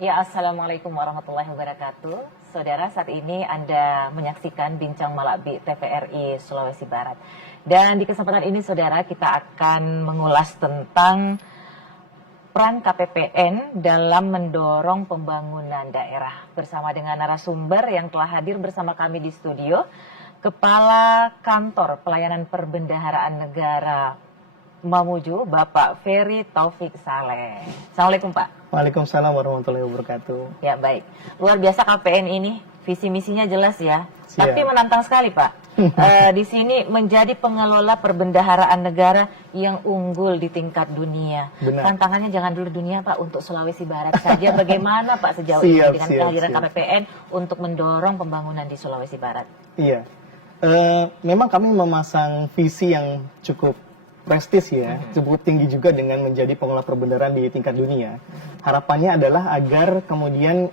Ya, Assalamualaikum warahmatullahi wabarakatuh. Saudara, saat ini Anda menyaksikan Bincang Malakbi TVRI Sulawesi Barat. Dan di kesempatan ini, saudara, kita akan mengulas tentang peran KPPN dalam mendorong pembangunan daerah. Bersama dengan narasumber yang telah hadir bersama kami di studio, Kepala Kantor Pelayanan Perbendaharaan Negara Mamuju, Bapak Ferry Taufik Saleh. Assalamualaikum, Pak. Waalaikumsalam warahmatullahi wabarakatuh. Ya, baik. Luar biasa KPN ini, visi misinya jelas ya. Siap. Tapi menantang sekali, Pak. Di sini menjadi pengelola perbendaharaan negara yang unggul di tingkat dunia. Benar. Tantangannya jangan dulu dunia, Pak, untuk Sulawesi Barat saja. Bagaimana, Pak, sejauh ini dengan kehadiran KPPN untuk mendorong pembangunan di Sulawesi Barat? Iya. Memang kami memasang visi yang cukup prestis ya, cukup tinggi juga dengan menjadi pengelola perbendaharaan di tingkat dunia. Harapannya adalah agar kemudian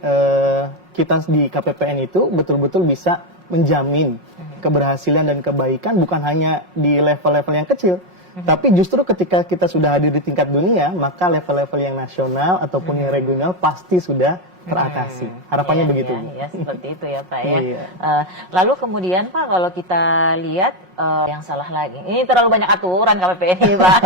kita di KPPN itu betul-betul bisa menjamin keberhasilan dan kebaikan bukan hanya di level-level yang kecil, tapi justru ketika kita sudah hadir di tingkat dunia, maka level-level yang nasional ataupun yang regional pasti sudah teratasi. Harapannya begitu. Iya, seperti itu ya, Pak ya. Iya. Lalu kemudian, Pak, kalau kita lihat yang salah lagi, ini terlalu banyak aturan KPPN ini, Pak.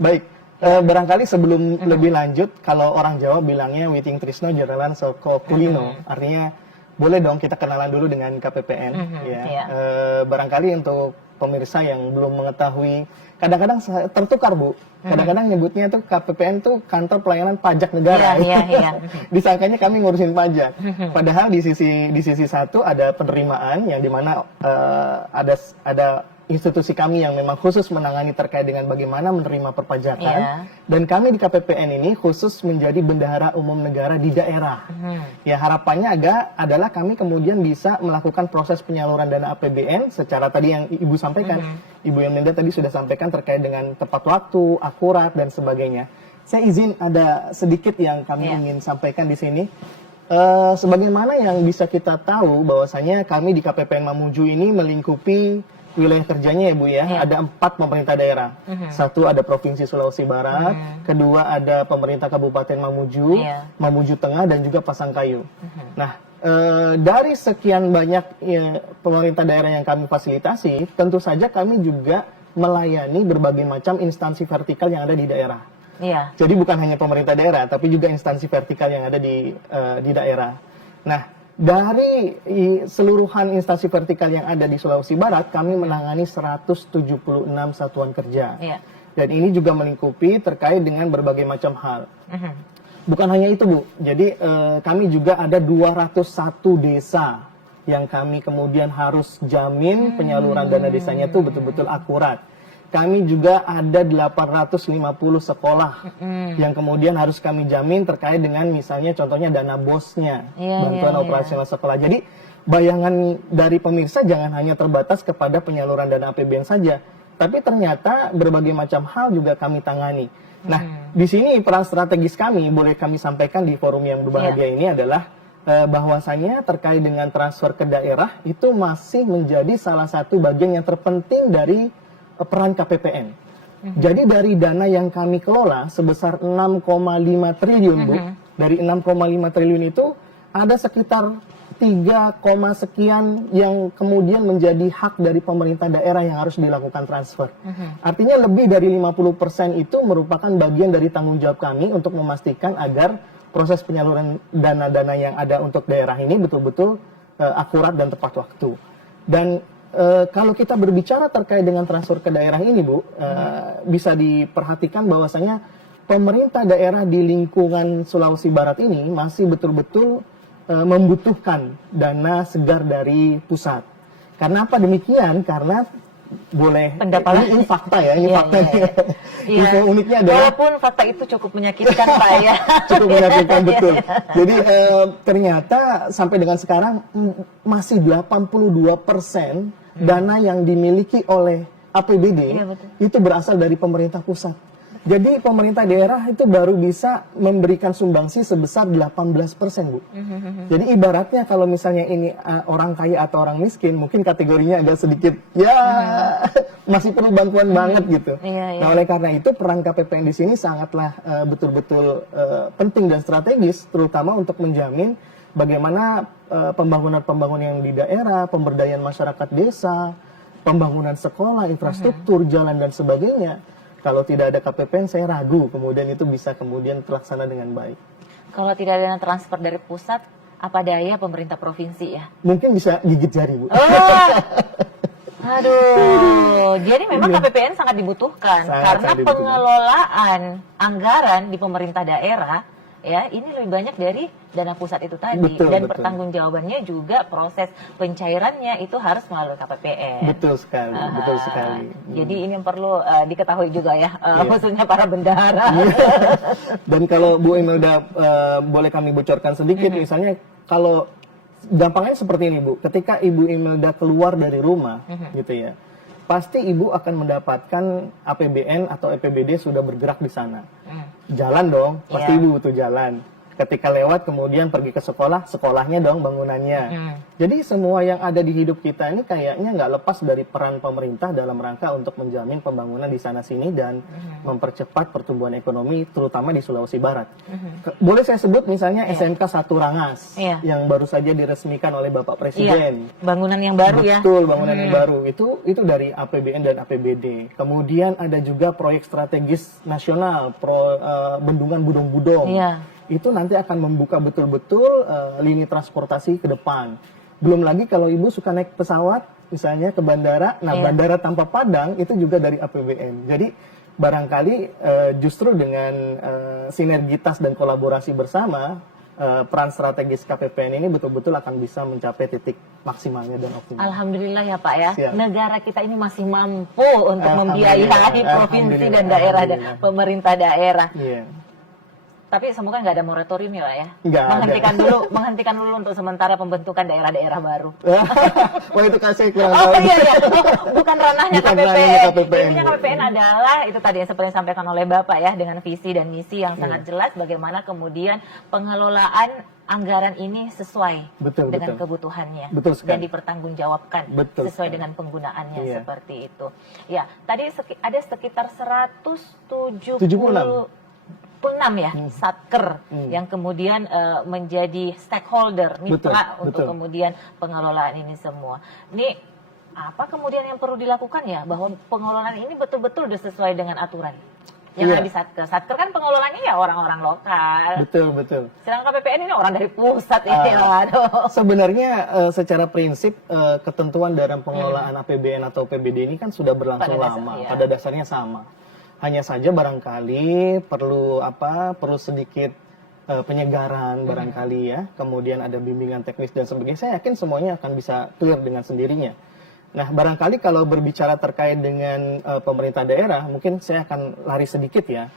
Baik. Barangkali sebelum lebih lanjut, kalau orang Jawa bilangnya Witing Trisno Jeralan Soko Kulino, artinya boleh dong kita kenalan dulu dengan KPPN. Ya. Iya. Barangkali untuk pemirsa yang belum mengetahui, kadang-kadang tertukar, Bu. Kadang-kadang nyebutnya tuh KPPN tuh Kantor Pelayanan Pajak Negara. Iya. Disangkanya kami ngurusin pajak. Padahal di sisi satu ada penerimaan yang dimana ada institusi kami yang memang khusus menangani terkait dengan bagaimana menerima perpajakan. Iya. Dan kami di KPPN ini khusus menjadi bendahara umum negara di daerah. Ya, harapannya adalah kami kemudian bisa melakukan proses penyaluran dana APBN secara tadi yang Ibu sampaikan. Ibu Yaminda tadi sudah sampaikan terkait dengan tepat waktu, akurat, dan sebagainya. Saya izin ada sedikit yang kami ingin sampaikan di sini. Sebagaimana yang bisa kita tahu bahwasanya kami di KPPN Mamuju ini melingkupi wilayah kerjanya ya Bu ya, ada 4 pemerintah daerah. Satu ada Provinsi Sulawesi Barat, kedua ada pemerintah Kabupaten Mamuju, Mamuju Tengah, dan juga Pasangkayu. Nah, dari sekian banyak pemerintah daerah yang kami fasilitasi, tentu saja kami juga melayani berbagai macam instansi vertikal yang ada di daerah. Iya. Jadi bukan hanya pemerintah daerah, tapi juga instansi vertikal yang ada di daerah. Nah, dari seluruhan instansi vertikal yang ada di Sulawesi Barat, kami menangani 176 satuan kerja. Iya. Dan ini juga melingkupi terkait dengan berbagai macam hal. Bukan hanya itu, Bu. Jadi kami juga ada 201 desa yang kami kemudian harus jamin penyaluran dana desanya itu betul-betul akurat. Kami juga ada 850 sekolah yang kemudian harus kami jamin terkait dengan misalnya contohnya dana bosnya, bantuan operasional sekolah. Jadi bayangan dari pemirsa jangan hanya terbatas kepada penyaluran dana APBN saja, tapi ternyata berbagai macam hal juga kami tangani. Nah, di sini peran strategis kami boleh kami sampaikan di forum yang berbahagia ini adalah bahwasanya terkait dengan transfer ke daerah itu masih menjadi salah satu bagian yang terpenting dari peran KPPN. Jadi dari dana yang kami kelola sebesar 6,5 triliun, Bu. Dari 6,5 triliun itu ada sekitar 3, sekian yang kemudian menjadi hak dari pemerintah daerah yang harus dilakukan transfer. Artinya lebih dari 50% itu merupakan bagian dari tanggung jawab kami untuk memastikan agar proses penyaluran dana-dana yang ada untuk daerah ini betul-betul akurat dan tepat waktu. Dan kalau kita berbicara terkait dengan transfer ke daerah ini, Bu, bisa diperhatikan bahwasanya pemerintah daerah di lingkungan Sulawesi Barat ini masih betul-betul membutuhkan dana segar dari pusat. Karena apa demikian? Karena boleh ini fakta ya, ini fakta. Info uniknya adalah walaupun fakta itu cukup menyakitkan, Pak ya. Cukup menyakitkan, betul. Jadi ternyata sampai dengan sekarang masih 82% dana yang dimiliki oleh APBD itu berasal dari pemerintah pusat. Jadi pemerintah daerah itu baru bisa memberikan sumbangsi sebesar 18%, Bu. Jadi ibaratnya kalau misalnya ini orang kaya atau orang miskin, mungkin kategorinya agak sedikit ya masih perlu bantuan banget gitu. Iya, iya. Nah, oleh karena itu peran KPPN di sini sangatlah betul-betul penting dan strategis, terutama untuk menjamin bagaimana pembangunan-pembangunan yang di daerah, pemberdayaan masyarakat desa, pembangunan sekolah, infrastruktur, jalan dan sebagainya. Kalau tidak ada KPPN, saya ragu kemudian itu bisa kemudian terlaksana dengan baik. Kalau tidak ada transfer dari pusat, apa daya pemerintah provinsi ya? Mungkin bisa gigit jari, Bu. Oh, aduh. Jadi memang KPPN sangat dibutuhkan karena sangat dibutuhkan. pengelolaan anggaran di pemerintah daerah ya ini lebih banyak dari dana pusat itu tadi Betul, dan betul. pertanggungjawabannya juga proses pencairannya itu harus melalui KPPN. Betul sekali, betul sekali. Jadi ini yang perlu diketahui juga ya, khususnya para bendahara. Dan kalau Bu Imelda boleh kami bocorkan sedikit, misalnya kalau gampangnya seperti ini, Bu. Ketika Ibu Imelda keluar dari rumah, gitu ya, pasti Ibu akan mendapatkan APBN atau APBD sudah bergerak di sana. Jalan dong, pasti Ibu butuh jalan. Ketika lewat kemudian pergi ke sekolah, sekolahnya dong bangunannya. Jadi semua yang ada di hidup kita ini kayaknya nggak lepas dari peran pemerintah dalam rangka untuk menjamin pembangunan di sana sini dan mempercepat pertumbuhan ekonomi terutama di Sulawesi Barat. Boleh saya sebut misalnya SMK 1 Rangas yang baru saja diresmikan oleh Bapak Presiden. Bangunan yang baru ya. Betul, bangunan yang baru. Itu dari APBN dan APBD. Kemudian ada juga proyek strategis nasional, bendungan Budong-Budong. Itu nanti akan membuka betul-betul lini transportasi ke depan. Belum lagi kalau Ibu suka naik pesawat, misalnya ke bandara, nah bandara tanpa Padang itu juga dari APBN. Jadi barangkali justru dengan sinergitas dan kolaborasi bersama, peran strategis KPPN ini betul-betul akan bisa mencapai titik maksimalnya dan optimal. Alhamdulillah ya Pak ya, Siap. negara kita ini masih mampu untuk membiayai provinsi dan daerah dan pemerintah daerah. Tapi semoga nggak ada moratorium ya Pak ya. Menghentikan dulu untuk sementara pembentukan daerah-daerah baru. Wah itu kasih kurang Oh tahu. iya, bukan ranahnya Bukan KPPN. ranahnya KPPN. Intinya KPPN adalah itu tadi yang seperti disampaikan oleh Bapak ya, dengan visi dan misi yang sangat jelas bagaimana kemudian pengelolaan anggaran ini sesuai dengan kebutuhannya dan dipertanggungjawabkan sesuai dengan penggunaannya seperti itu. Ya, tadi ada sekitar 176 ya satker yang kemudian menjadi stakeholder mitra untuk kemudian pengelolaan ini semua. Ini apa kemudian yang perlu dilakukan ya bahwa pengelolaan ini betul-betul sesuai dengan aturan yang ada di satker. Satker kan pengelolaannya ya orang-orang lokal. Betul. Sedangkan KPPN ini orang dari pusat ya. Sebenarnya secara prinsip ketentuan dalam pengelolaan APBN atau APBD ini kan sudah berlangsung lama. Pada dasarnya sama. Hanya saja barangkali perlu sedikit penyegaran barangkali ya. Kemudian ada bimbingan teknis dan sebagainya. Saya yakin semuanya akan bisa clear dengan sendirinya. Nah, barangkali kalau berbicara terkait dengan pemerintah daerah, mungkin saya akan lari sedikit ya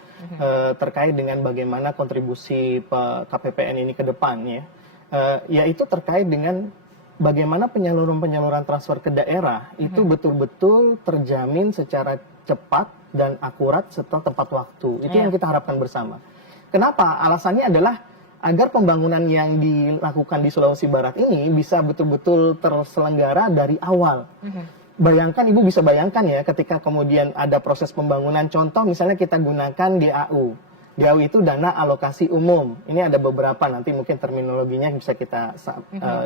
terkait dengan bagaimana kontribusi KPPN ini ke depan ya. Yaitu terkait dengan bagaimana penyaluran transfer ke daerah itu betul-betul terjamin secara cepat dan akurat serta tepat waktu. Itu yang kita harapkan bersama. Kenapa? Alasannya adalah agar pembangunan yang dilakukan di Sulawesi Barat ini bisa betul-betul terselenggara dari awal. Bayangkan, Ibu bisa bayangkan ya ketika kemudian ada proses pembangunan, contoh misalnya kita gunakan DAU. DAU itu dana alokasi umum. Ini ada beberapa, nanti mungkin terminologinya bisa kita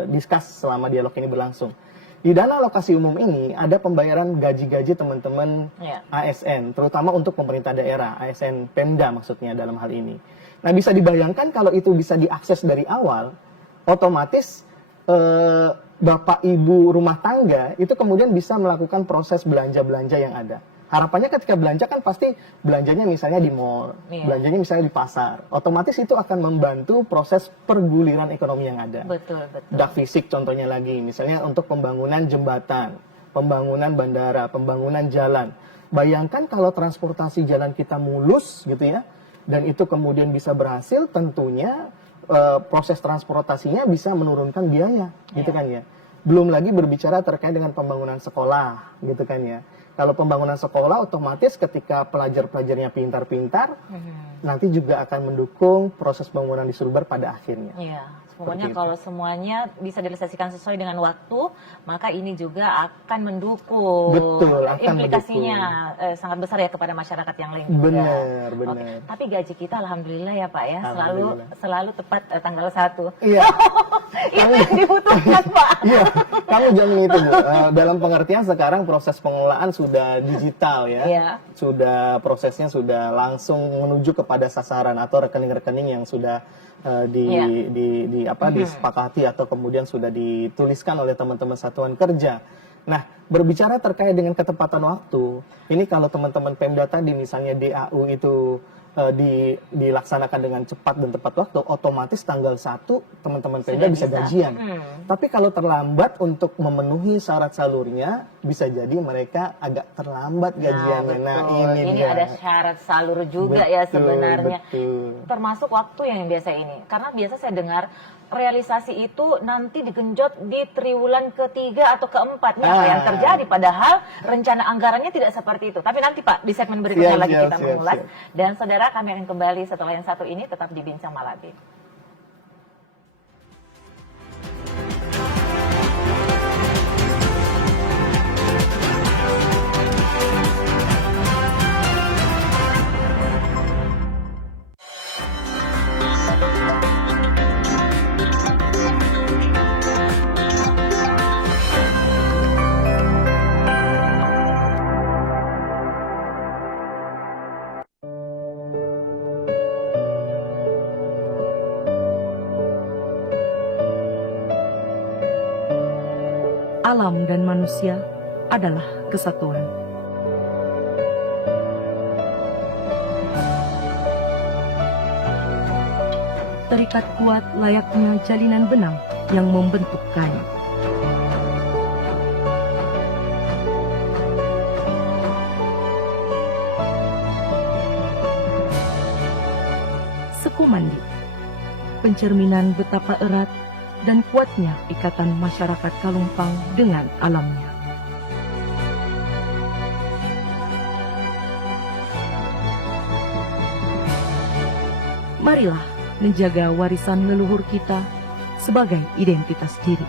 discuss selama dialog ini berlangsung. Di dana alokasi umum ini ada pembayaran gaji-gaji teman-teman ASN, terutama untuk pemerintah daerah, ASN Pemda maksudnya dalam hal ini. Nah, bisa dibayangkan kalau itu bisa diakses dari awal, otomatis Bapak Ibu rumah tangga itu kemudian bisa melakukan proses belanja-belanja yang ada. Harapannya ketika belanja kan pasti belanjanya misalnya di mall, belanjanya misalnya di pasar. Otomatis itu akan membantu proses perguliran ekonomi yang ada. Betul. Dak fisik contohnya lagi, misalnya untuk pembangunan jembatan, pembangunan bandara, pembangunan jalan. Bayangkan kalau transportasi jalan kita mulus gitu ya, dan itu kemudian bisa berhasil, tentunya proses transportasinya bisa menurunkan biaya, gitu kan ya. Belum lagi berbicara terkait dengan pembangunan sekolah, gitu kan ya. Kalau pembangunan sekolah otomatis ketika pelajar-pelajarnya pintar-pintar, nanti juga akan mendukung proses pembangunan di Sulbar pada akhirnya. Iya, pokoknya kalau semuanya bisa direalisasikan sesuai dengan waktu, maka ini juga akan mendukung. Betul, akan implikasinya sangat besar ya kepada masyarakat yang lain juga. Benar, benar. Oke. Tapi gaji kita alhamdulillah ya Pak ya, Alhamdulillah. selalu tepat tanggal 1. Iya. Itu yang dibutuhkan Pak. Iya, kamu jamin itu Bu. Dalam pengertian sekarang proses pengelolaan sudah digital ya. Iya. Sudah prosesnya sudah langsung menuju kepada sasaran atau rekening-rekening yang sudah disepakati atau kemudian sudah dituliskan oleh teman-teman satuan kerja. Nah, berbicara terkait dengan ketepatan waktu, ini kalau teman-teman Pemda tadi misalnya DAU itu dilaksanakan dengan cepat dan tepat waktu, otomatis tanggal 1 teman-teman Pemda bisa gajian. Tapi kalau terlambat untuk memenuhi syarat salurnya, bisa jadi mereka agak terlambat gajiannya. Nah, ini ada syarat salur juga ya sebenarnya. Betul. Termasuk waktu yang biasa ini. Karena biasa saya dengar realisasi itu nanti digenjot di triwulan ketiga atau keempat. Nah, yang terjadi padahal rencana anggarannya tidak seperti itu. Tapi nanti Pak, di segmen berikutnya lagi kita mengulas. Dan saudara, kami akan kembali setelah yang satu ini, tetap di Bincang Malabi. Alam dan manusia adalah kesatuan. Terikat kuat layaknya jalinan benang yang membentuk kayu. Sekumandi, pencerminan betapa erat dan kuatnya ikatan masyarakat Kalumpang dengan alamnya. Marilah menjaga warisan leluhur kita sebagai identitas diri.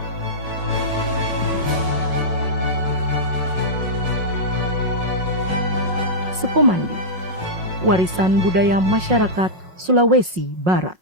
Sekumandi, warisan budaya masyarakat Sulawesi Barat.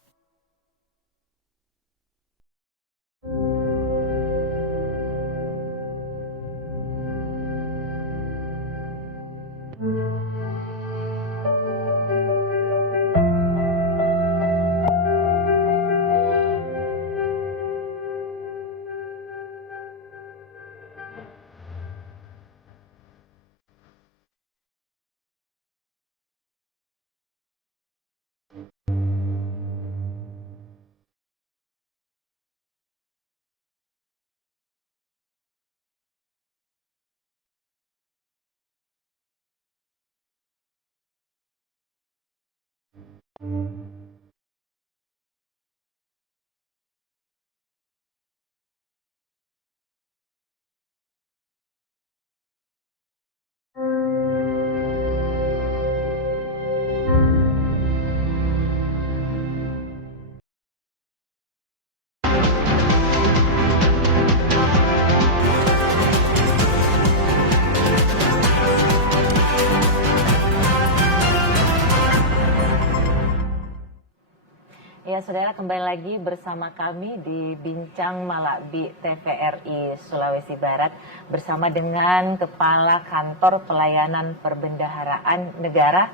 Ya, saudara, kembali lagi bersama kami di Bincang Malabi TVRI Sulawesi Barat bersama dengan Kepala Kantor Pelayanan Perbendaharaan Negara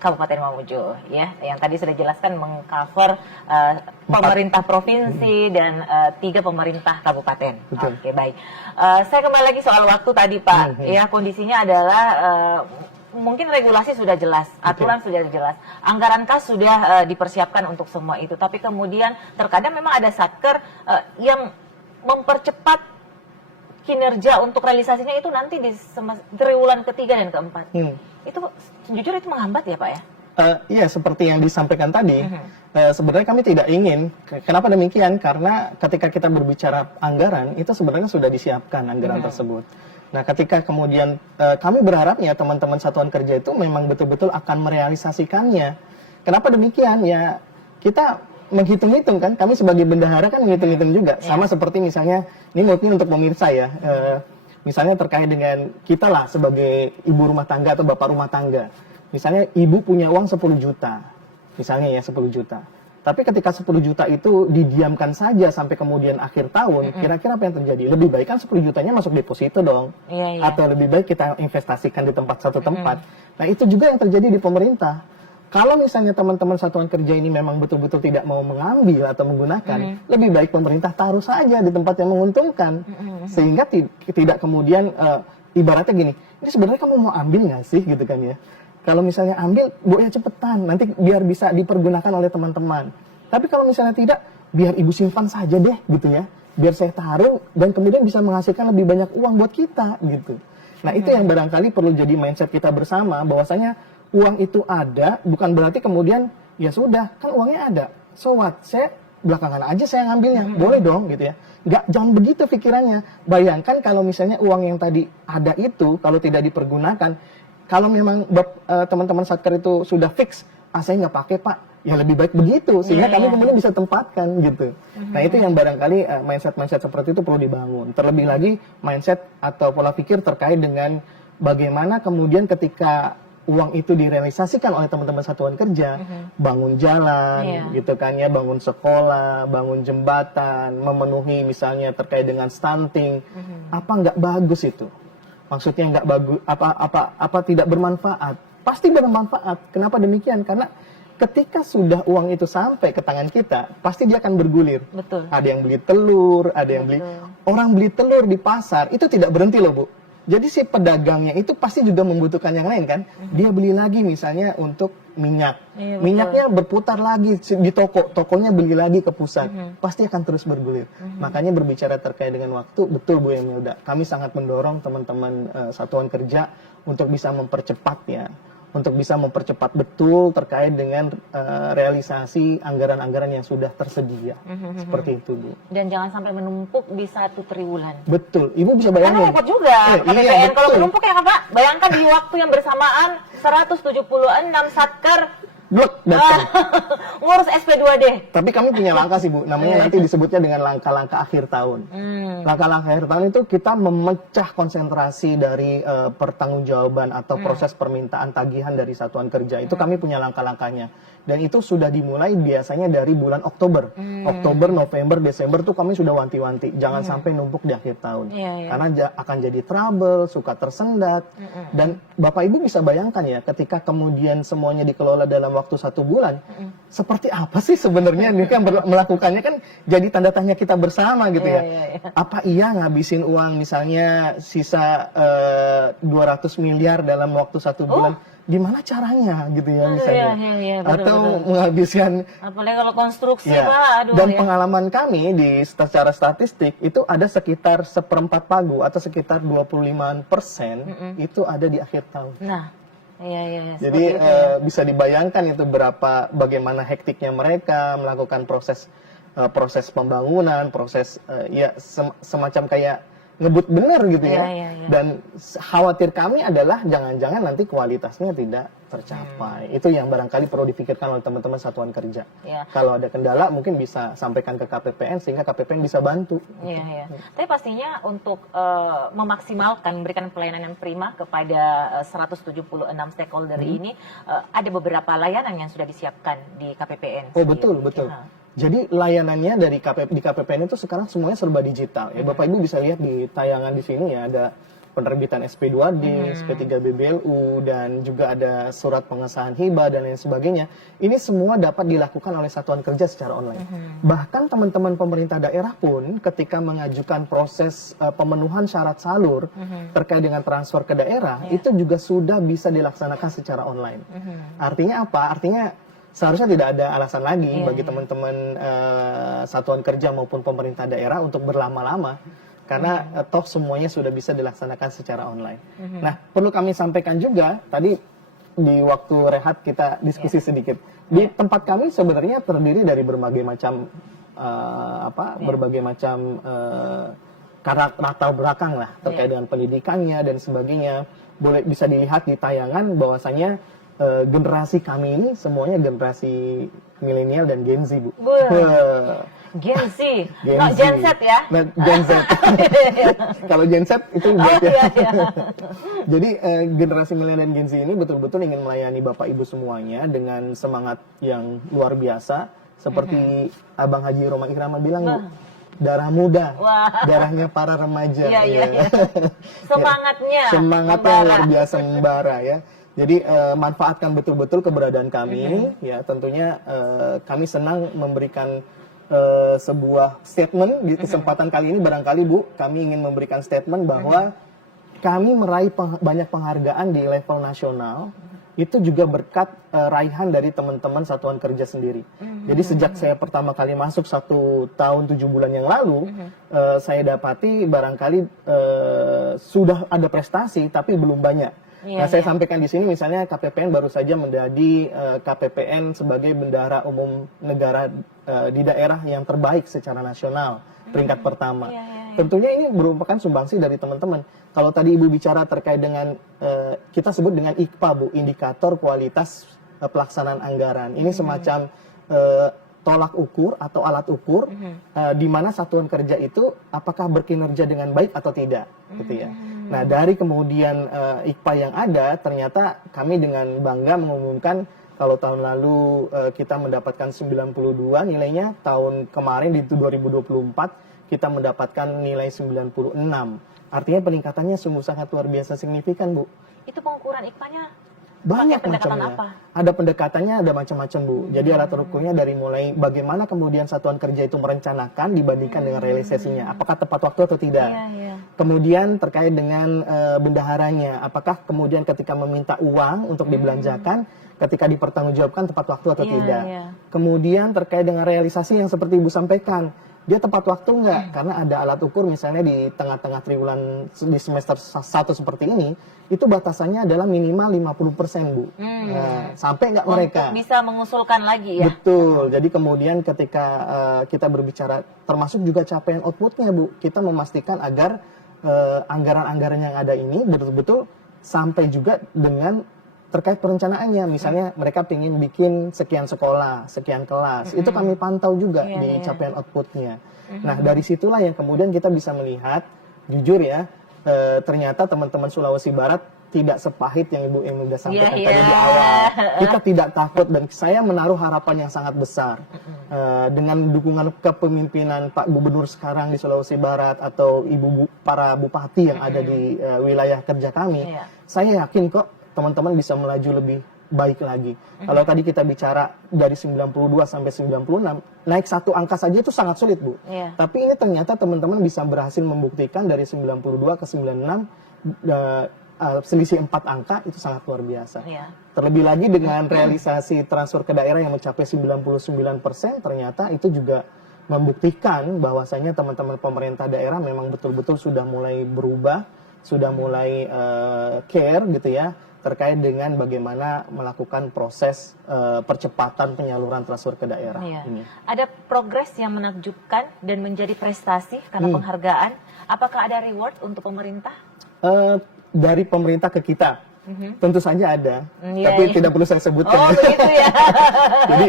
Kabupaten Mamuju, ya, yang tadi sudah jelaskan mengcover pemerintah provinsi dan 3 pemerintah kabupaten. Oke, baik. Saya kembali lagi soal waktu tadi, Pak. Ya, kondisinya adalah mungkin regulasi sudah jelas, aturan sudah jelas, anggaran kas sudah dipersiapkan untuk semua itu. Tapi kemudian terkadang memang ada satker yang mempercepat kinerja untuk realisasinya itu nanti di triwulan ketiga dan keempat. Itu jujur itu menghambat ya Pak ya? Iya, seperti yang disampaikan tadi, sebenarnya kami tidak ingin. Kenapa demikian? Karena ketika kita berbicara anggaran, itu sebenarnya sudah disiapkan anggaran tersebut. Nah, ketika kemudian kami berharapnya teman-teman satuan kerja itu memang betul-betul akan merealisasikannya. Kenapa demikian? Ya, kita menghitung-hitung kan, kami sebagai bendahara kan menghitung-hitung juga. Sama seperti misalnya, ini mungkin untuk pemirsa ya, misalnya terkait dengan kita lah sebagai ibu rumah tangga atau bapak rumah tangga. Misalnya ibu punya uang 10 juta, misalnya ya 10 juta. Tapi ketika 10 juta itu didiamkan saja sampai kemudian akhir tahun, kira-kira apa yang terjadi? Lebih baik kan 10 jutanya masuk deposito dong. Atau lebih baik kita investasikan di satu tempat. Nah, itu juga yang terjadi di pemerintah. Kalau misalnya teman-teman satuan kerja ini memang betul-betul tidak mau mengambil atau menggunakan, lebih baik pemerintah taruh saja di tempat yang menguntungkan. Sehingga tidak kemudian, ibaratnya gini, ini sebenarnya kamu mau ambil nggak sih gitu kan ya. Kalau misalnya ambil, bu ya cepetan, nanti biar bisa dipergunakan oleh teman-teman. Tapi kalau misalnya tidak, biar ibu simpan saja deh gitu ya. Biar saya taruh dan kemudian bisa menghasilkan lebih banyak uang buat kita gitu. Nah, itu yang barangkali perlu jadi mindset kita bersama, bahwasanya uang itu ada, bukan berarti kemudian ya sudah, kan uangnya ada. So what? Saya belakangan aja saya ngambilnya, boleh dong gitu ya. Jangan begitu pikirannya. Bayangkan kalau misalnya uang yang tadi ada itu, kalau tidak dipergunakan, kalau memang teman-teman satker itu sudah fix, saya nggak pakai pak, ya lebih baik begitu, sehingga kami kemudian bisa tempatkan gitu. Nah, itu yang barangkali mindset-mindset seperti itu perlu dibangun. Terlebih lagi mindset atau pola pikir terkait dengan bagaimana kemudian ketika uang itu direalisasikan oleh teman-teman satuan kerja, bangun jalan, gitu kan ya, bangun sekolah, bangun jembatan, memenuhi misalnya terkait dengan stunting, apa nggak bagus itu? Maksudnya nggak bagus, apa tidak bermanfaat? Pasti bermanfaat. Kenapa demikian? Karena ketika sudah uang itu sampai ke tangan kita, pasti dia akan bergulir. Betul. Ada yang beli telur, ada yang beli. Orang beli telur di pasar itu tidak berhenti loh, Bu. Jadi si pedagangnya itu pasti juga membutuhkan yang lain kan. Dia beli lagi misalnya untuk minyak. Minyaknya berputar lagi di toko. Tokonya beli lagi ke pusat. Pasti akan terus bergulir. Makanya berbicara terkait dengan waktu, betul Bu Emilda. Kami sangat mendorong teman-teman satuan kerja untuk bisa mempercepatnya. Untuk bisa mempercepat betul terkait dengan realisasi anggaran-anggaran yang sudah tersedia. Seperti itu, Bu. Dan jangan sampai menumpuk di 1 triwulan. Betul. Ibu bisa bayangin. Karena repot juga. KPPN Iya, kalau menumpuk ya Pak, bayangkan di waktu yang bersamaan 176 satker blok datang. ngurus SP2D. Tapi kami punya langkah sih Bu, namanya nanti disebutnya dengan langkah-langkah akhir tahun. Langkah-langkah akhir tahun itu kita memecah konsentrasi dari pertanggungjawaban atau proses permintaan tagihan dari satuan kerja. Itu kami punya langkah-langkahnya. Dan itu sudah dimulai biasanya dari bulan Oktober. Oktober, November, Desember tuh kami sudah wanti-wanti. Jangan sampai numpuk di akhir tahun. Karena akan jadi trouble, suka tersendat. Dan Bapak Ibu bisa bayangkan ya, ketika kemudian semuanya dikelola dalam waktu 1 bulan, seperti apa sih sebenarnya ini kan melakukannya kan jadi tanda tanya kita bersama gitu ya. Apa iya ngabisin uang misalnya sisa 200 miliar dalam waktu 1 bulan? Gimana caranya gitu ya misalnya? Atau menghabiskan, apalagi kalau konstruksi Pak, aduh dan pengalaman kami secara statistik itu ada sekitar 1/4 pagu atau sekitar 25% itu ada di akhir tahun. Nah, jadi bisa dibayangkan itu bagaimana hektiknya mereka melakukan proses pembangunan, proses semacam kayak ngebut bener gitu ya. Dan khawatir kami adalah jangan-jangan nanti kualitasnya tidak tercapai. Itu yang barangkali perlu dipikirkan oleh teman-teman satuan kerja. Kalau ada kendala mungkin bisa sampaikan ke KPPN sehingga KPPN bisa bantu. Tapi pastinya untuk memaksimalkan memberikan pelayanan yang prima kepada 176 stakeholder ini, ada beberapa layanan yang sudah disiapkan di KPPN. Oh betul. Jadi layanannya di KPPN itu sekarang semuanya serba digital. Ya Bapak Ibu bisa lihat di tayangan di sini ya, ada penerbitan SP2D, SP3BBLU, dan juga ada surat pengesahan hibah dan lain sebagainya. Ini semua dapat dilakukan oleh satuan kerja secara online. Bahkan teman-teman pemerintah daerah pun ketika mengajukan proses pemenuhan syarat salur terkait dengan transfer ke daerah, itu juga sudah bisa dilaksanakan secara online. Artinya apa? Artinya seharusnya tidak ada alasan lagi bagi teman-teman satuan kerja maupun pemerintah daerah untuk berlama-lama, karena toh semuanya sudah bisa dilaksanakan secara online. Nah, perlu kami sampaikan juga, tadi di waktu rehat kita diskusi sedikit. Di tempat kami sebenarnya terdiri dari berbagai macam karena latar belakang lah terkait dengan pendidikannya dan sebagainya. Bisa dilihat di tayangan bahwasanya generasi kami ini semuanya generasi milenial dan Gen Z, Bu. Gen Z, Gen not Z. Gen Z ya? Nah, Gen Z. Kalau Gen Z itu Jadi generasi milenial dan Gen Z ini betul-betul ingin melayani Bapak Ibu semuanya dengan semangat yang luar biasa. Seperti Abang Haji Roma Ikrama bilang, Bu, darah muda, darahnya para remaja. Iya. Semangatnya luar biasa membara ya. Jadi manfaatkan betul-betul keberadaan kami, ya tentunya kami senang memberikan sebuah statement di kesempatan kali ini. Barangkali Bu, kami ingin memberikan statement bahwa kami meraih banyak penghargaan di level nasional, itu juga berkat raihan dari teman-teman satuan kerja sendiri. Jadi sejak saya pertama kali masuk 1 tahun 7 bulan yang lalu, saya dapati barangkali sudah ada prestasi tapi belum banyak. Saya sampaikan di sini misalnya KPPN baru saja menjadi KPPN sebagai bendahara umum negara di daerah yang terbaik secara nasional, peringkat pertama. Tentunya ini merupakan sumbangsi dari teman-teman. Kalau tadi Ibu bicara terkait dengan kita sebut dengan IKPA, Bu, indikator kualitas pelaksanaan anggaran. Ini semacam tolak ukur atau alat ukur di mana satuan kerja itu apakah berkinerja dengan baik atau tidak, gitu ya. Nah, dari kemudian IKPA yang ada, ternyata kami dengan bangga mengumumkan kalau tahun lalu kita mendapatkan 92 nilainya, tahun kemarin di 2024 kita mendapatkan nilai 96. Artinya peningkatannya sungguh sangat luar biasa signifikan, Bu. Itu pengukuran IKPA-nya banyak pendekatan macamnya. apa? Ada pendekatannya, ada macam-macam, Bu. Jadi alat ukurnya dari mulai bagaimana kemudian satuan kerja itu merencanakan dibandingkan dengan realisasinya. Apakah tepat waktu atau tidak? Kemudian terkait dengan bendaharanya, apakah kemudian ketika meminta uang untuk dibelanjakan, ketika dipertanggungjawabkan tepat waktu atau tidak? Kemudian terkait dengan realisasi yang seperti Ibu sampaikan, dia tepat waktu nggak? Karena ada alat ukur misalnya di tengah-tengah triwulan di semester 1 seperti ini, itu batasannya adalah minimal 50%, Bu. Sampai nggak mereka? Untuk bisa mengusulkan lagi ya? Betul. Jadi kemudian ketika kita berbicara, termasuk juga capaian outputnya, Bu, kita memastikan agar anggaran-anggaran yang ada ini betul-betul sampai juga dengan terkait perencanaannya. Misalnya mereka ingin bikin sekian sekolah, sekian kelas, itu kami pantau juga di capaian outputnya. Nah, dari situlah yang kemudian kita bisa melihat, jujur ya, ternyata teman-teman Sulawesi Barat tidak sepahit yang Ibu Emi sudah sampaikan tadi di awal. Kita tidak takut dan saya menaruh harapan yang sangat besar dengan dukungan kepemimpinan Pak Gubernur sekarang di Sulawesi Barat atau para bupati yang ada di wilayah kerja kami. Saya yakin kok teman-teman bisa melaju lebih baik lagi. Kalau tadi kita bicara dari 92 sampai 96, naik 1 angka saja itu sangat sulit, Bu. Tapi ini ternyata teman-teman bisa berhasil membuktikan dari 92 ke 96, selisih 4 angka itu sangat luar biasa. Terlebih lagi dengan realisasi transfer ke daerah yang mencapai 99%, ternyata itu juga membuktikan bahwasanya teman-teman pemerintah daerah memang betul-betul sudah mulai berubah, sudah mulai care gitu ya, terkait dengan bagaimana melakukan proses percepatan penyaluran transfer ke daerah. Ini. Ada progres yang menakjubkan dan menjadi prestasi karena penghargaan. Apakah ada reward untuk pemerintah? Dari pemerintah ke kita, tentu saja ada, tapi tidak perlu saya sebutkan. Oh, gitu ya. Jadi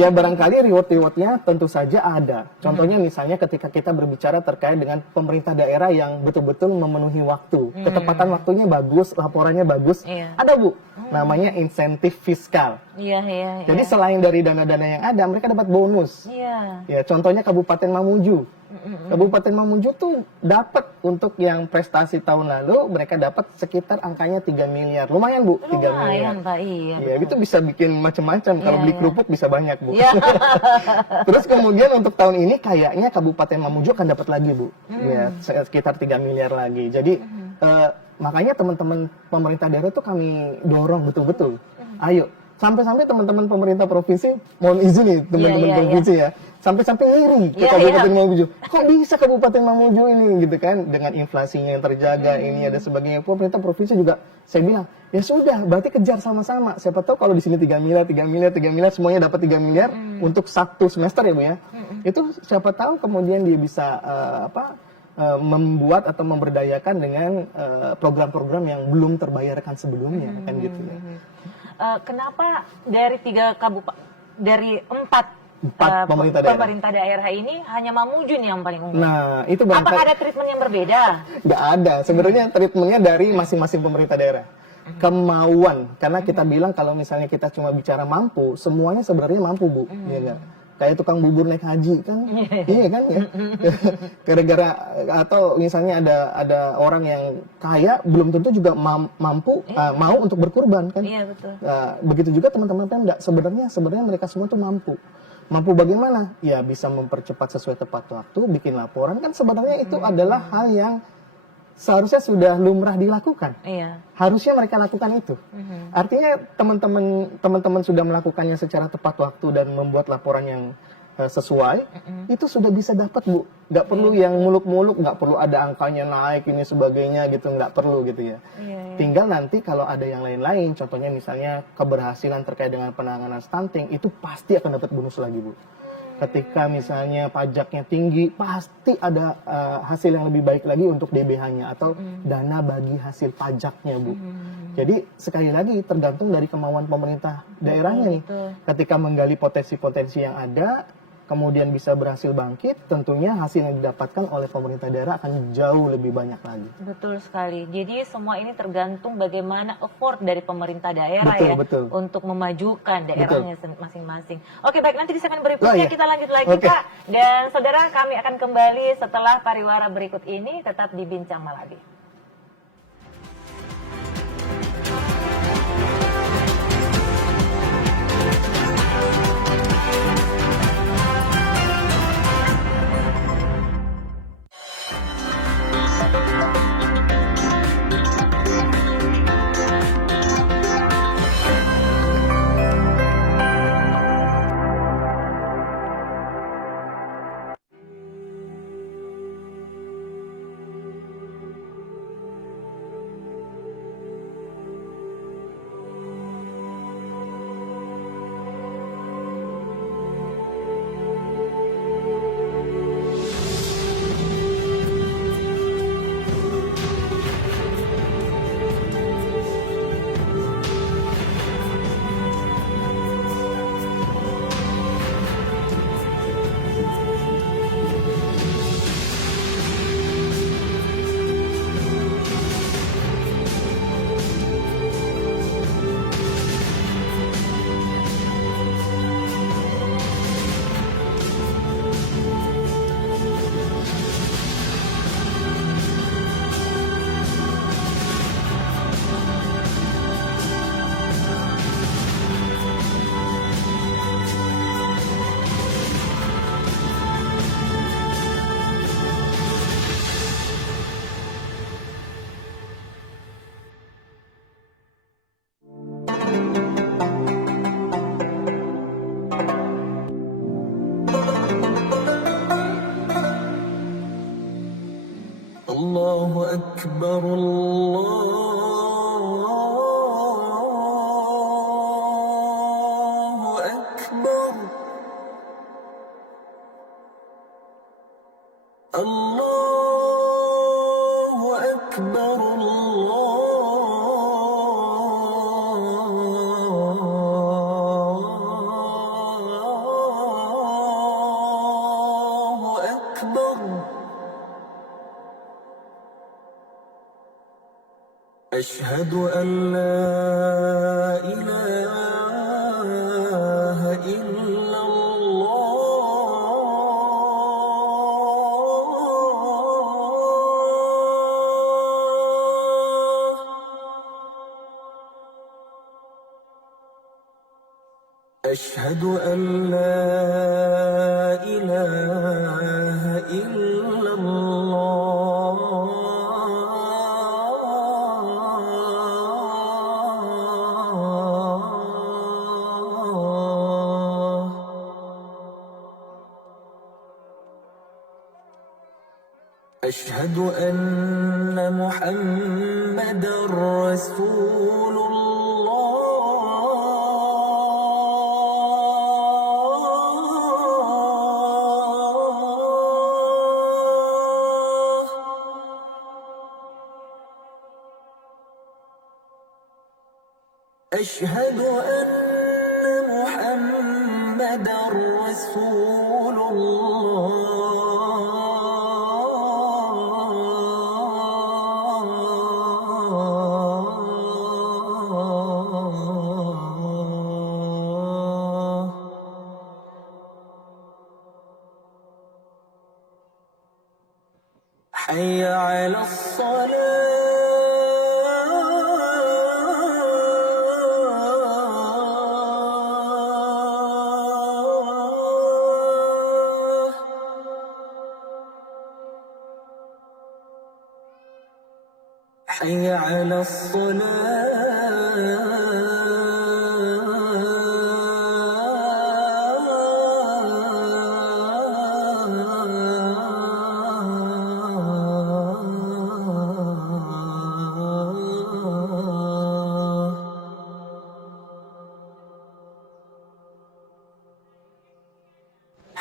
ya barangkali reward-rewardnya tentu saja ada. Contohnya misalnya ketika kita berbicara terkait dengan pemerintah daerah yang betul-betul memenuhi waktu, ketepatan waktunya bagus, laporannya bagus, ada, Bu, namanya insentif fiskal. Jadi selain dari dana-dana yang ada, mereka dapat bonus. Ya, contohnya Kabupaten Mamuju. Kabupaten Mamuju tuh dapat untuk yang prestasi tahun lalu, mereka dapat sekitar angkanya 3 miliar. Lumayan, Bu, 3 miliar. Lumayan, Pak. Iya, itu bisa bikin macam-macam. Kalau beli kerupuk bisa banyak, Bu. Terus kemudian untuk tahun ini kayaknya Kabupaten Mamuju akan dapat lagi, Bu. Ya, sekitar 3 miliar lagi. Jadi makanya teman-teman pemerintah daerah itu kami dorong betul-betul. Ayo, sampai-sampai teman-teman pemerintah provinsi, mohon izin nih teman-teman provinsi ya, sampai-sampai ngiri ke Kabupaten Mamuju. Kok bisa Kabupaten Mamuju ini gitu kan, dengan inflasinya yang terjaga, ini ada sebagainya. Pemerintah provinsi juga, saya bilang, ya sudah, berarti kejar sama-sama. Siapa tahu kalau di sini 3 miliar, 3 miliar, 3 miliar, semuanya dapat 3 miliar untuk 1 semester ya, Bu ya. Itu siapa tahu kemudian dia bisa membuat atau memberdayakan dengan program-program yang belum terbayarkan sebelumnya, kan gitu ya. Kenapa dari empat pemerintah daerah ini hanya Mamujun yang paling unggul? Nah, itu apakah ada treatment yang berbeda? Nggak ada. Sebenarnya treatmentnya dari masing-masing pemerintah daerah. Kemauan, karena kita bilang kalau misalnya kita cuma bicara mampu, semuanya sebenarnya mampu, Bu. Iya nggak? Kayak tukang bubur naik haji kan, iya kan ya. Gara-gara atau misalnya ada orang yang kaya belum tentu juga mampu mau untuk berkurban kan. Iya betul. Begitu juga teman-teman Pemda, sebenarnya mereka semua tuh mampu. Mampu bagaimana? Ya bisa mempercepat sesuai tepat waktu, bikin laporan kan sebenarnya itu adalah hal yang seharusnya sudah lumrah dilakukan. Iya. Harusnya mereka lakukan itu. Artinya teman-teman sudah melakukannya secara tepat waktu dan membuat laporan yang sesuai, itu sudah bisa dapat, Bu. Nggak perlu yang muluk-muluk, nggak perlu ada angkanya naik ini sebagainya gitu, nggak perlu gitu ya. Iya. Tinggal nanti kalau ada yang lain-lain, contohnya misalnya keberhasilan terkait dengan penanganan stunting, itu pasti akan dapat bonus lagi, Bu. Ketika misalnya pajaknya tinggi, pasti ada hasil yang lebih baik lagi untuk DBH-nya atau dana bagi hasil pajaknya, Bu. Jadi sekali lagi tergantung dari kemauan pemerintah daerahnya nih. Ketika menggali potensi-potensi yang ada, kemudian bisa berhasil bangkit, tentunya hasil yang didapatkan oleh pemerintah daerah akan jauh lebih banyak lagi. Betul sekali. Jadi semua ini tergantung bagaimana effort dari pemerintah daerah betul. Untuk memajukan daerahnya masing-masing. Oke, baik, nanti di segmen berikutnya kita lanjut lagi, Pak. Dan saudara, kami akan kembali setelah pariwara berikut ini, tetap di Bincang Malabi. الله أكبر الله أكبر الله أكبر الله أكبر أشهد أن لا إله إلا الله أشهد أن لا إله إلا الله أشهد أن محمدا رسول الله أشهد أن محمدا رسول الله. حي على الصلاة. حي على الصلاة.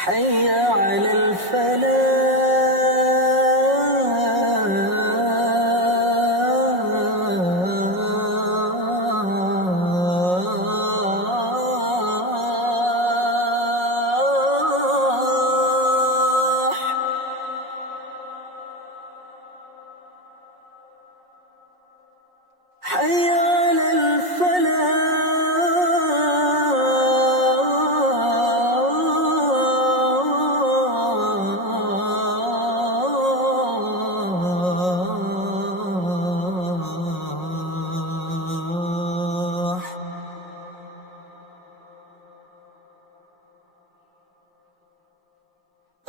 حي على الفلاح. حي على الفلاح.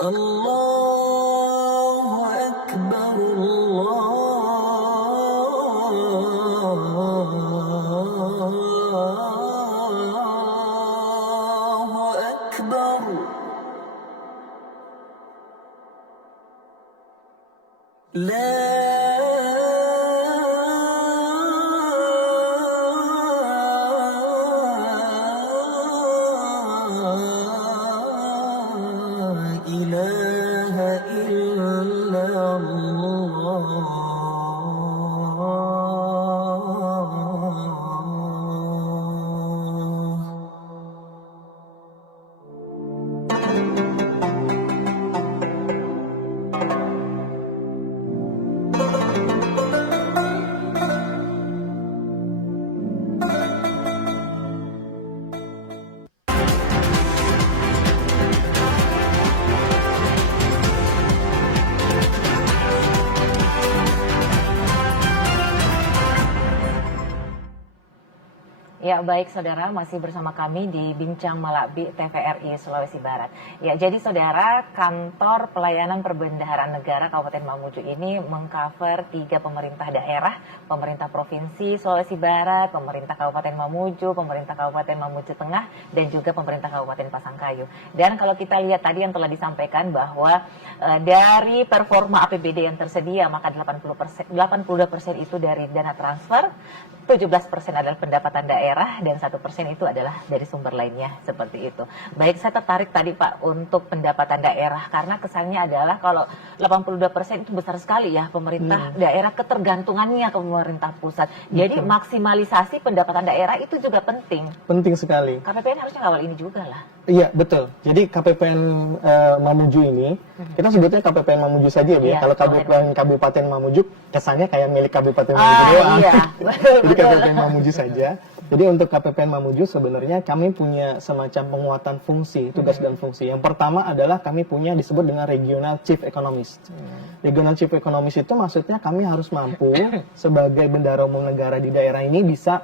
الله أكبر الله أكبر. لا إله إلا الله. Ya, baik saudara, masih bersama kami di Bincang Malakbi TVRI Sulawesi Barat. Ya, jadi saudara, kantor pelayanan perbendaharaan negara Kabupaten Mamuju ini mengcover 3 pemerintah daerah, pemerintah provinsi Sulawesi Barat, pemerintah Kabupaten Mamuju, pemerintah Kabupaten Mamuju Tengah, dan juga pemerintah Kabupaten Pasangkayu. Dan kalau kita lihat tadi yang telah disampaikan bahwa dari performa APBD yang tersedia, maka 82% itu dari dana transfer, 17% adalah pendapatan daerah, dan 1% itu adalah dari sumber lainnya, seperti itu. Baik, saya tertarik tadi Pak untuk pendapatan daerah, karena kesannya adalah kalau 82% itu besar sekali ya, pemerintah daerah ketergantungannya ke pemerintah pusat. Jadi maksimalisasi pendapatan daerah itu juga penting. Penting sekali. KPPN harusnya kawal ini juga lah. Iya, betul. Jadi KPPN Mamuju ini, kita sebutnya KPPN Mamuju saja ya. Iya, Kalau Kabupaten Mamuju, kesannya kayak milik Kabupaten Mamuju doang. Iya, Jadi KPPN Mamuju saja. Jadi untuk KPPN Mamuju sebenarnya kami punya semacam penguatan fungsi, tugas dan fungsi. Yang pertama adalah kami punya disebut dengan Regional Chief Economist. Regional Chief Economist itu maksudnya kami harus mampu sebagai bendahara umum negara di daerah ini bisa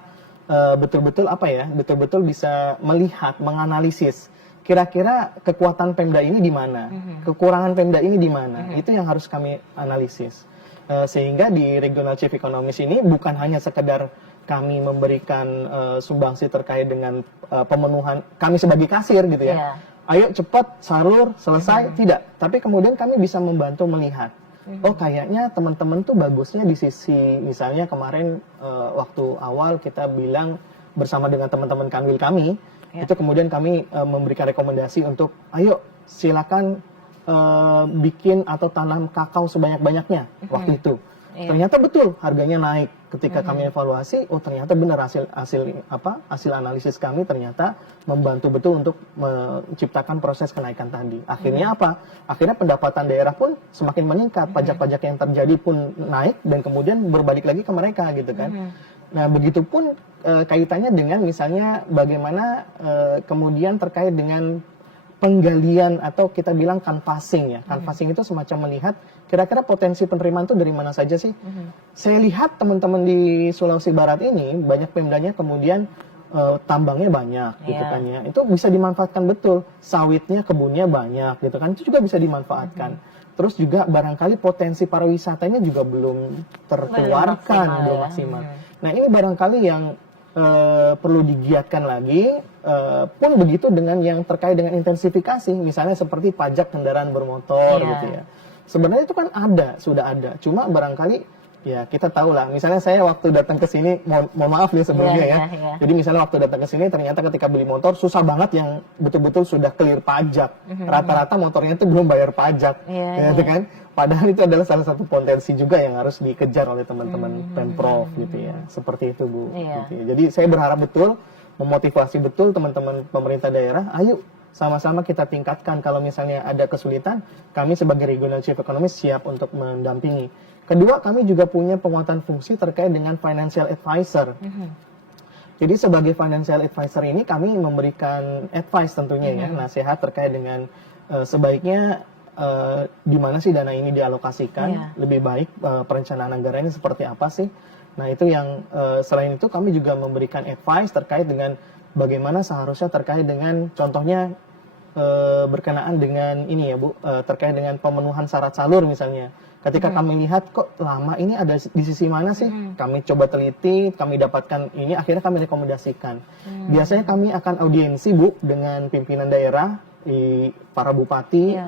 betul-betul betul-betul bisa melihat, menganalisis kira-kira kekuatan Pemda ini di mana, kekurangan Pemda ini di mana. Itu yang harus kami analisis. Sehingga di Regional Chief Economist ini bukan hanya sekedar kami memberikan sumbangsi terkait dengan pemenuhan kami sebagai kasir gitu ya. Ayo cepat salur selesai, tidak. Tapi kemudian kami bisa membantu melihat. Oh kayaknya teman-teman tuh bagusnya di sisi misalnya kemarin waktu awal kita bilang bersama dengan teman-teman kanwil kami, itu kemudian kami memberikan rekomendasi untuk ayo silakan bikin atau tanam kakao sebanyak-banyaknya waktu itu. Iya. Ternyata betul harganya naik. Ketika kami evaluasi, oh ternyata benar hasil analisis kami ternyata membantu betul untuk menciptakan proses kenaikan tadi. Akhirnya apa? Akhirnya pendapatan daerah pun semakin meningkat, pajak-pajak yang terjadi pun naik dan kemudian berbalik lagi ke mereka gitu kan. Nah, begitupun kaitannya dengan misalnya bagaimana kemudian terkait dengan penggalian atau kita bilang canvassing ya. Canvassing itu semacam melihat kira-kira potensi penerimaan itu dari mana saja sih. Saya lihat teman-teman di Sulawesi Barat ini banyak pemdanya kemudian tambangnya banyak gitu kan ya. Itu bisa dimanfaatkan betul. Sawitnya, kebunnya banyak gitu kan. Itu juga bisa dimanfaatkan. Terus juga barangkali potensi pariwisatanya juga belum terkeluarkan, belum maksimal. Nah, ini barangkali yang perlu digiatkan lagi. Pun begitu dengan yang terkait dengan intensifikasi, misalnya seperti pajak kendaraan bermotor gitu ya. Sebenarnya itu kan sudah ada. Cuma barangkali ya kita tahu lah. Misalnya saya waktu datang ke sini, mohon maaf nih sebelumnya ya. Jadi misalnya waktu datang ke sini ternyata ketika beli motor susah banget yang betul-betul sudah clear pajak. Rata-rata motornya itu belum bayar pajak, gitu kan. Padahal itu adalah salah satu potensi juga yang harus dikejar oleh teman-teman Pemprov gitu ya. Seperti itu Bu. Gitu ya. Jadi saya berharap betul memotivasi betul teman-teman pemerintah daerah, ayo sama-sama kita tingkatkan. Kalau misalnya ada kesulitan, kami sebagai Regional Chief Economist siap untuk mendampingi. Kedua, kami juga punya penguatan fungsi terkait dengan financial advisor. Jadi sebagai financial advisor ini kami memberikan advice tentunya ya, nasihat terkait dengan sebaiknya di mana sih dana ini dialokasikan, lebih baik perencanaan anggarannya seperti apa sih. Nah itu yang selain itu kami juga memberikan advice terkait dengan bagaimana seharusnya terkait dengan contohnya berkenaan dengan ini ya Bu, terkait dengan pemenuhan syarat salur misalnya. Ketika kami lihat kok lama ini ada di sisi mana sih, kami coba teliti, kami dapatkan ini, akhirnya kami rekomendasikan. Biasanya kami akan audiensi Bu dengan pimpinan daerah, para bupati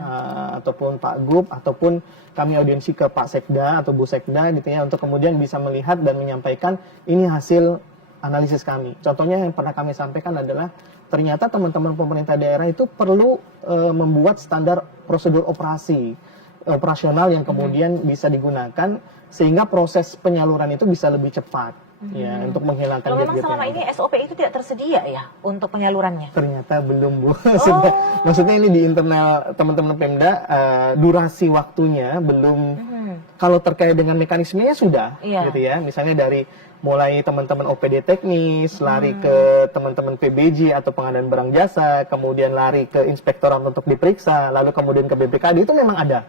ataupun Pak Gub ataupun kami audiensi ke Pak Sekda atau Bu Sekda gitu ya untuk kemudian bisa melihat dan menyampaikan ini hasil analisis kami. Contohnya yang pernah kami sampaikan adalah ternyata teman-teman pemerintah daerah itu perlu membuat standar prosedur operasional yang kemudian bisa digunakan sehingga proses penyaluran itu bisa lebih cepat. Ya, untuk menghilangkan Kalau memang selama ini SOP itu tidak tersedia ya untuk penyalurannya? Ternyata belum Bu. Maksudnya ini di internal teman-teman Pemda durasi waktunya belum. Kalau terkait dengan mekanismenya sudah, gitu ya. Misalnya dari mulai teman-teman OPD teknis, lari ke teman-teman PBJ atau pengadaan barang jasa, kemudian lari ke inspektorat untuk diperiksa, lalu kemudian ke BPKD itu memang ada.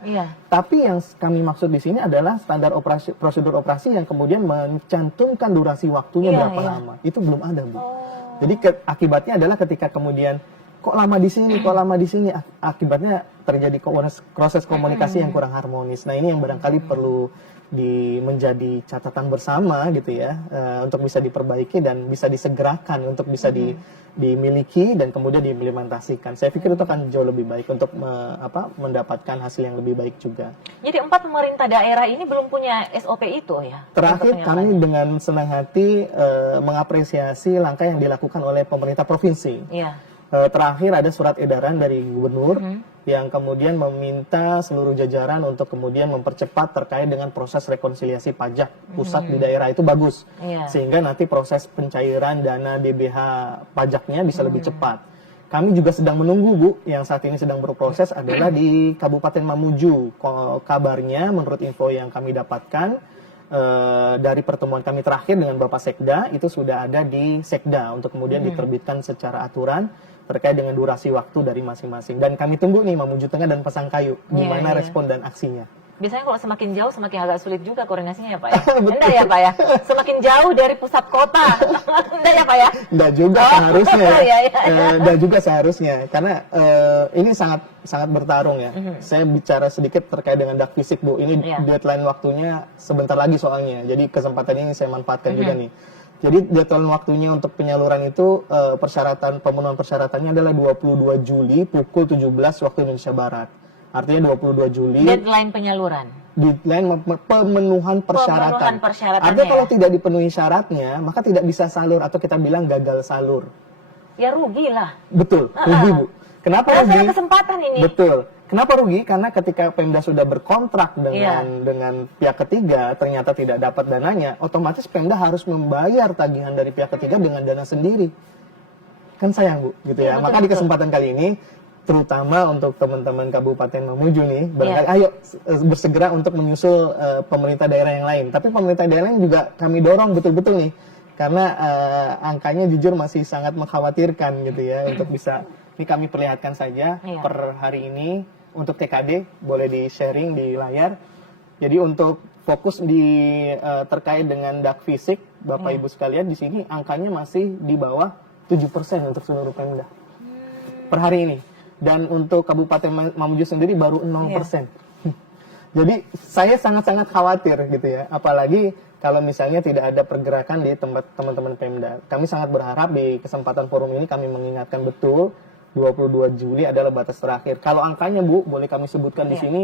Tapi yang kami maksud di sini adalah standar prosedur operasi yang kemudian mencantumkan durasi waktunya berapa lama. Itu belum ada Bu. Jadi akibatnya adalah ketika kemudian kok lama di sini, akibatnya terjadi proses komunikasi yang kurang harmonis. Nah ini yang barangkali perlu menjadi catatan bersama gitu ya, untuk bisa diperbaiki dan bisa disegerakan untuk bisa dimiliki dan kemudian diimplementasikan. Saya pikir itu akan jauh lebih baik untuk mendapatkan hasil yang lebih baik juga. Jadi 4 pemerintah daerah ini belum punya SOP itu ya? Terakhir kami dengan senang hati mengapresiasi langkah yang dilakukan oleh pemerintah provinsi. Terakhir ada surat edaran dari gubernur yang kemudian meminta seluruh jajaran untuk kemudian mempercepat terkait dengan proses rekonsiliasi pajak pusat di daerah. Itu bagus, sehingga nanti proses pencairan dana DBH pajaknya bisa lebih cepat. Kami juga sedang menunggu Bu, yang saat ini sedang berproses adalah di Kabupaten Mamuju. Kabarnya menurut info yang kami dapatkan dari pertemuan kami terakhir dengan Bapak Sekda, itu sudah ada di Sekda untuk kemudian diterbitkan secara aturan terkait dengan durasi waktu dari masing-masing. Dan kami tunggu nih Mamuju Tengah dan Pasangkayu, gimana respon dan aksinya. Biasanya kalau semakin jauh semakin agak sulit juga koordinasinya ya Pak ya? Enggak ya Pak ya? Semakin jauh dari pusat kota. Enggak ya Pak ya? Enggak juga seharusnya. Enggak juga seharusnya. Karena ini sangat bertarung ya. Saya bicara sedikit terkait dengan dak fisik Bu. Ini deadline waktunya sebentar lagi soalnya. Jadi kesempatan ini saya manfaatkan juga nih. Jadi deadline waktunya untuk penyaluran itu pemenuhan persyaratannya adalah 22 Juli pukul 17 waktu Indonesia Barat. Artinya 22 Juli. Deadline penyaluran. Deadline pemenuhan persyaratan. Artinya kalau tidak dipenuhi syaratnya, maka tidak bisa salur atau kita bilang gagal salur. ya rugi lah. Betul, rugi Bu. Kenapa Padahal rugi? ada kesempatan ini. Betul. Kenapa rugi? Karena ketika Pemda sudah berkontrak Iya. dengan pihak ketiga, ternyata tidak dapat dananya, otomatis Pemda harus membayar tagihan dari pihak ketiga dengan dana sendiri. Kan sayang Bu, gitu Iya, ya. betul, Maka di betul. kesempatan kali ini, terutama untuk teman-teman Kabupaten Mamuju nih, barangkali Iya. ayo bersegera untuk menyusul pemerintah daerah yang lain. Tapi pemerintah daerah yang juga kami dorong betul-betul nih, karena angkanya jujur masih sangat mengkhawatirkan gitu ya, untuk bisa, ini kami perlihatkan saja Iya. per hari ini untuk TKD, boleh di-sharing di layar. Jadi untuk fokus di terkait dengan dak fisik, Bapak Ibu sekalian, di sini angkanya masih di bawah 7% untuk seluruh Pemda per hari ini. Dan untuk Kabupaten Mamuju sendiri baru 0%. Jadi saya sangat-sangat khawatir gitu ya, apalagi kalau misalnya tidak ada pergerakan di tempat teman-teman Pemda. Kami sangat berharap di kesempatan forum ini kami mengingatkan betul 22 Juli adalah batas terakhir. Kalau angkanya Bu, boleh kami sebutkan di Iya. sini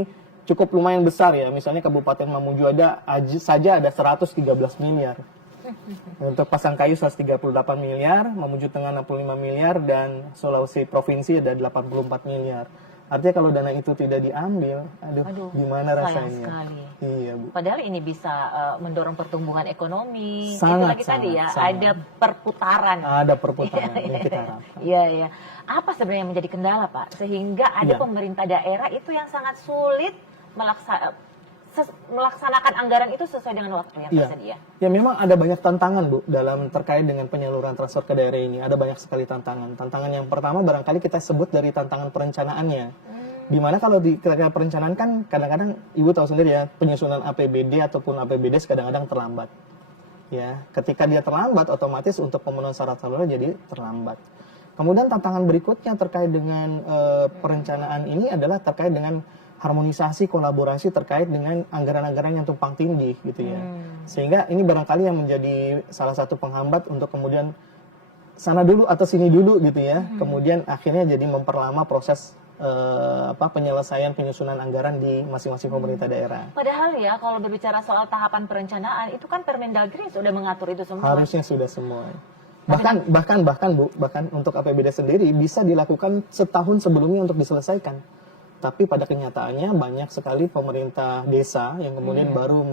cukup lumayan besar ya. Misalnya Kabupaten Mamuju saja ada 113 miliar. Untuk Pasangkayu 138 miliar, Mamuju Tengah 65 miliar, dan Sulawesi Provinsi ada 84 miliar. Artinya kalau dana itu tidak diambil, Aduh, gimana sayang rasanya? sekali. Iya Bu. Padahal ini bisa mendorong pertumbuhan ekonomi. Sangat, Itu lagi tadi ya, sangat. ada perputaran. Ada perputaran yang kita harapkan. Iya, iya. Apa sebenarnya yang menjadi kendala, Pak? Sehingga ada Iya. pemerintah daerah itu yang sangat sulit melaksanakan anggaran itu sesuai dengan waktu yang Iya. tersedia. Ya memang ada banyak tantangan Bu dalam terkait dengan penyaluran transfer ke daerah ini. Ada banyak sekali tantangan. Tantangan yang pertama barangkali kita sebut dari tantangan perencanaannya. Dimana kalau di ketika perencanaan kan kadang-kadang Ibu tahu sendiri ya, penyusunan APBD ataupun APBDes kadang-kadang terlambat. Ya, ketika dia terlambat otomatis untuk pemenuhan syarat salurnya jadi terlambat. Kemudian tantangan berikutnya terkait dengan perencanaan ini adalah terkait dengan harmonisasi kolaborasi terkait dengan anggaran-anggaran yang tumpang tindih gitu ya. Sehingga ini barangkali yang menjadi salah satu penghambat untuk kemudian sana dulu atau sini dulu gitu ya. Kemudian akhirnya jadi memperlama proses penyelesaian penyusunan anggaran di masing-masing pemerintah daerah. Padahal ya, kalau berbicara soal tahapan perencanaan, itu kan Permendagri sudah mengatur itu semua. Harusnya sudah semua. Bahkan Bu, untuk APBD sendiri bisa dilakukan setahun sebelumnya untuk diselesaikan. Tapi pada kenyataannya banyak sekali pemerintah desa yang kemudian baru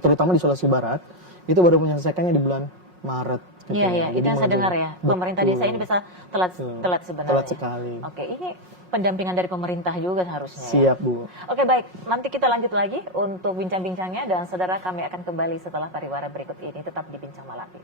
terutama di Sulawesi Barat itu baru menyelesaikannya di bulan Maret. Gitu Iya, ya. iya, itu Jadi yang saya dengar ya. Pemerintah betul. desa ini bisa telat sebenarnya. Telat sekali. Oke, ini pendampingan dari pemerintah juga harusnya. Ya? Siap Bu. Oke, baik. Nanti kita lanjut lagi untuk bincang-bincangnya, dan saudara, kami akan kembali setelah pariwara berikut ini. Tetap di Bincang Malapi.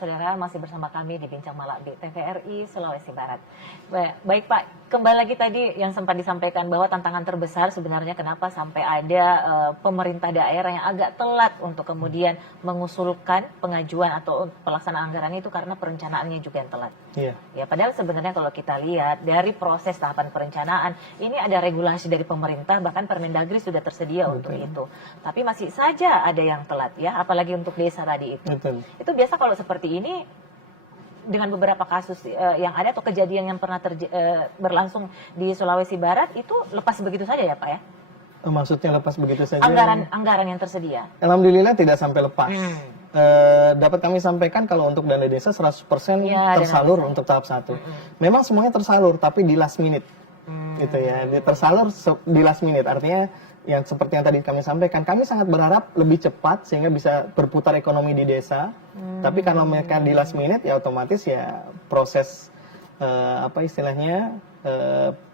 saudara masih bersama kami di Bincang Malakbi TVRI Sulawesi Barat. Baik Pak, kembali lagi tadi yang sempat disampaikan bahwa tantangan terbesar sebenarnya kenapa sampai ada pemerintah daerah yang agak telat untuk kemudian mengusulkan pengajuan atau pelaksanaan anggaran itu karena perencanaannya juga yang telat. Iya. Ya, padahal sebenarnya kalau kita lihat dari proses tahapan perencanaan, ini ada regulasi dari pemerintah, bahkan Permendagri sudah tersedia untuk itu. Tapi masih saja ada yang telat ya, apalagi untuk desa tadi itu. Betul. Itu biasa kalau seperti ini dengan beberapa kasus yang ada atau kejadian yang pernah berlangsung di Sulawesi Barat itu lepas begitu saja ya Pak ya? Maksudnya lepas begitu saja? Anggaran yang tersedia. Alhamdulillah tidak sampai lepas. Dapat kami sampaikan kalau untuk dana desa 100% Ya, tersalur untuk tahap 1. Memang semuanya tersalur tapi di last minute. Gitu ya. Tersalur di last minute, artinya yang seperti yang tadi kami sampaikan, kami sangat berharap lebih cepat sehingga bisa berputar ekonomi di desa. Tapi kalau mereka di last minute ya otomatis ya proses apa istilahnya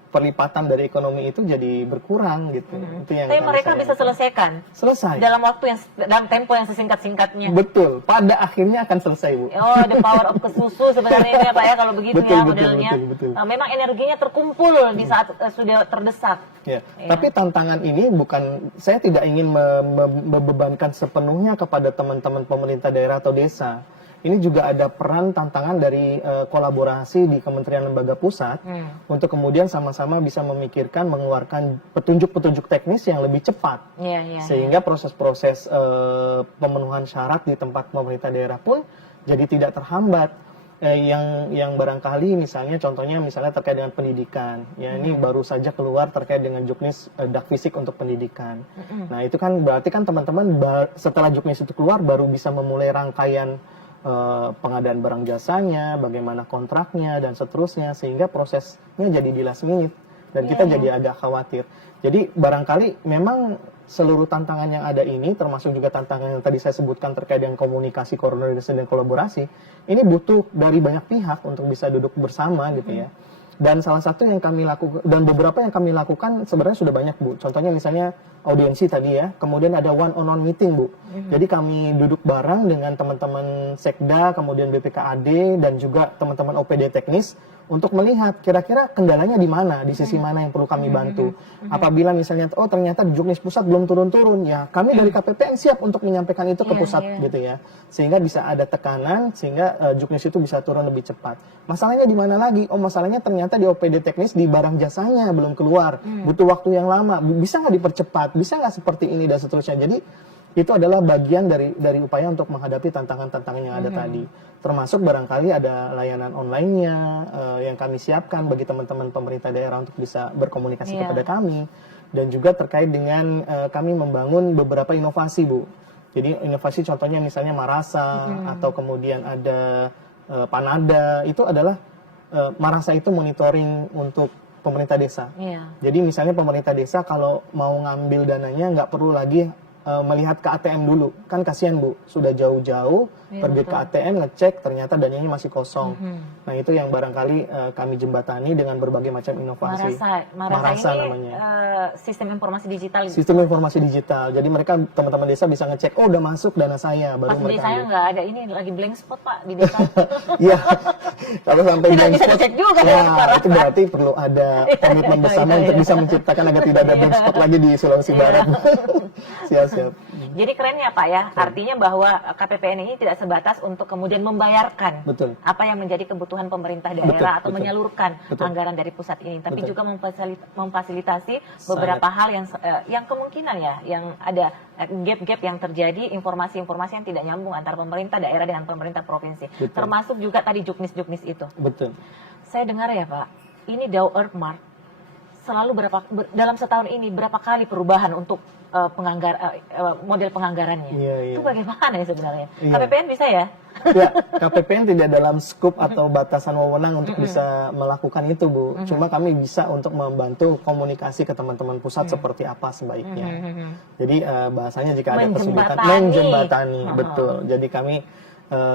perlipatan dari ekonomi itu jadi berkurang gitu. Itu yang Tapi kami mereka bisa sayangkan. selesaikan Selesai. dalam waktu dalam tempo yang sesingkat-singkatnya. Betul. Pada akhirnya akan selesai, Bu. Oh, the power of kesusu sebenarnya ini ya Pak ya kalau begitu Betul, ya betul, modelnya. betul. Memang energinya terkumpul di saat sudah terdesak. Ya. Tapi tantangan ini bukan, saya tidak ingin membebankan sepenuhnya kepada teman-teman pemerintah daerah atau desa. Ini juga ada peran tantangan dari kolaborasi di kementerian lembaga pusat untuk kemudian sama-sama bisa memikirkan, mengeluarkan petunjuk-petunjuk teknis yang lebih cepat. Sehingga proses-proses pemenuhan syarat di tempat pemerintah daerah pun jadi tidak terhambat. Yang barangkali misalnya contohnya misalnya terkait dengan pendidikan, ya ini baru saja keluar terkait dengan juknis dak fisik untuk pendidikan. Nah itu kan berarti kan teman-teman setelah juknis itu keluar baru bisa memulai rangkaian pengadaan barang jasanya, bagaimana kontraknya dan seterusnya, sehingga prosesnya jadi di last minute dan kita jadi agak khawatir. Jadi barangkali memang seluruh tantangan yang ada ini, termasuk juga tantangan yang tadi saya sebutkan terkait dengan komunikasi, koordinasi dan kolaborasi, ini butuh dari banyak pihak untuk bisa duduk bersama gitu ya. Dan salah satu yang kami lakukan, dan beberapa yang kami lakukan sebenarnya sudah banyak, Bu. Contohnya misalnya audiensi tadi ya, kemudian ada one-on-one meeting, Bu. Jadi kami duduk bareng dengan teman-teman Sekda, kemudian BPKAD, dan juga teman-teman OPD teknis, untuk melihat kira-kira kendalanya di mana, di sisi mana yang perlu kami bantu. Apabila misalnya, oh ternyata di Juknis pusat belum turun-turun, ya kami dari KPPN siap untuk menyampaikan itu ke pusat gitu ya. Sehingga bisa ada tekanan, sehingga Juknis itu bisa turun lebih cepat. Masalahnya di mana lagi? Oh masalahnya ternyata di OPD teknis di barang jasanya belum keluar, butuh waktu yang lama. Bisa nggak dipercepat? Bisa nggak seperti ini dan seterusnya? Jadi itu adalah bagian dari upaya untuk menghadapi tantangan-tantangan yang ada tadi. Termasuk barangkali ada layanan online-nya yang kami siapkan bagi teman-teman pemerintah daerah untuk bisa berkomunikasi kepada kami. Dan juga terkait dengan kami membangun beberapa inovasi, Bu. Jadi inovasi contohnya misalnya Marasa, atau kemudian ada Panada, itu adalah Marasa itu monitoring untuk pemerintah desa. Jadi misalnya pemerintah desa kalau mau ngambil dananya nggak perlu lagi melihat ke ATM dulu, kan kasihan Bu, sudah jauh-jauh pergi ke ATM ngecek ternyata dananya masih kosong. Nah itu yang barangkali kami jembatani dengan berbagai macam inovasi. Marasa ini namanya. Sistem informasi digital. Sistem informasi digital. Jadi mereka teman-teman desa bisa ngecek, oh udah masuk dana saya, baru Pas di mereka saya ambil. nggak ada ini lagi blank spot Pak di desa. Iya, kalau sampai Tidak blank bisa spot, dicek juga ya, sekarang. itu berarti perlu ada komitmen bersama untuk bisa menciptakan agar tidak ada blank spot lagi di Sulawesi Barat. Siap-siap. Jadi kerennya Pak ya, artinya bahwa KPPN ini tidak sebatas untuk kemudian membayarkan apa yang menjadi kebutuhan pemerintah daerah atau menyalurkan anggaran dari pusat ini, tapi juga memfasilitasi beberapa hal yang kemungkinan ya, yang ada gap-gap yang terjadi, informasi-informasi yang tidak nyambung antara pemerintah daerah dengan pemerintah provinsi, termasuk juga tadi juknis-juknis itu. Saya dengar ya Pak, ini Dow Earthmark selalu dalam setahun ini berapa kali perubahan untuk model penganggarannya. Itu bagaimana ya sebenarnya? KPPN bisa ya? Ya, KPPN tidak dalam skup atau batasan wewenang untuk bisa melakukan itu, Bu. Cuma kami bisa untuk membantu komunikasi ke teman-teman pusat seperti apa sebaiknya. Jadi bahasanya jika ada kesulitan menjembatani, betul. Jadi kami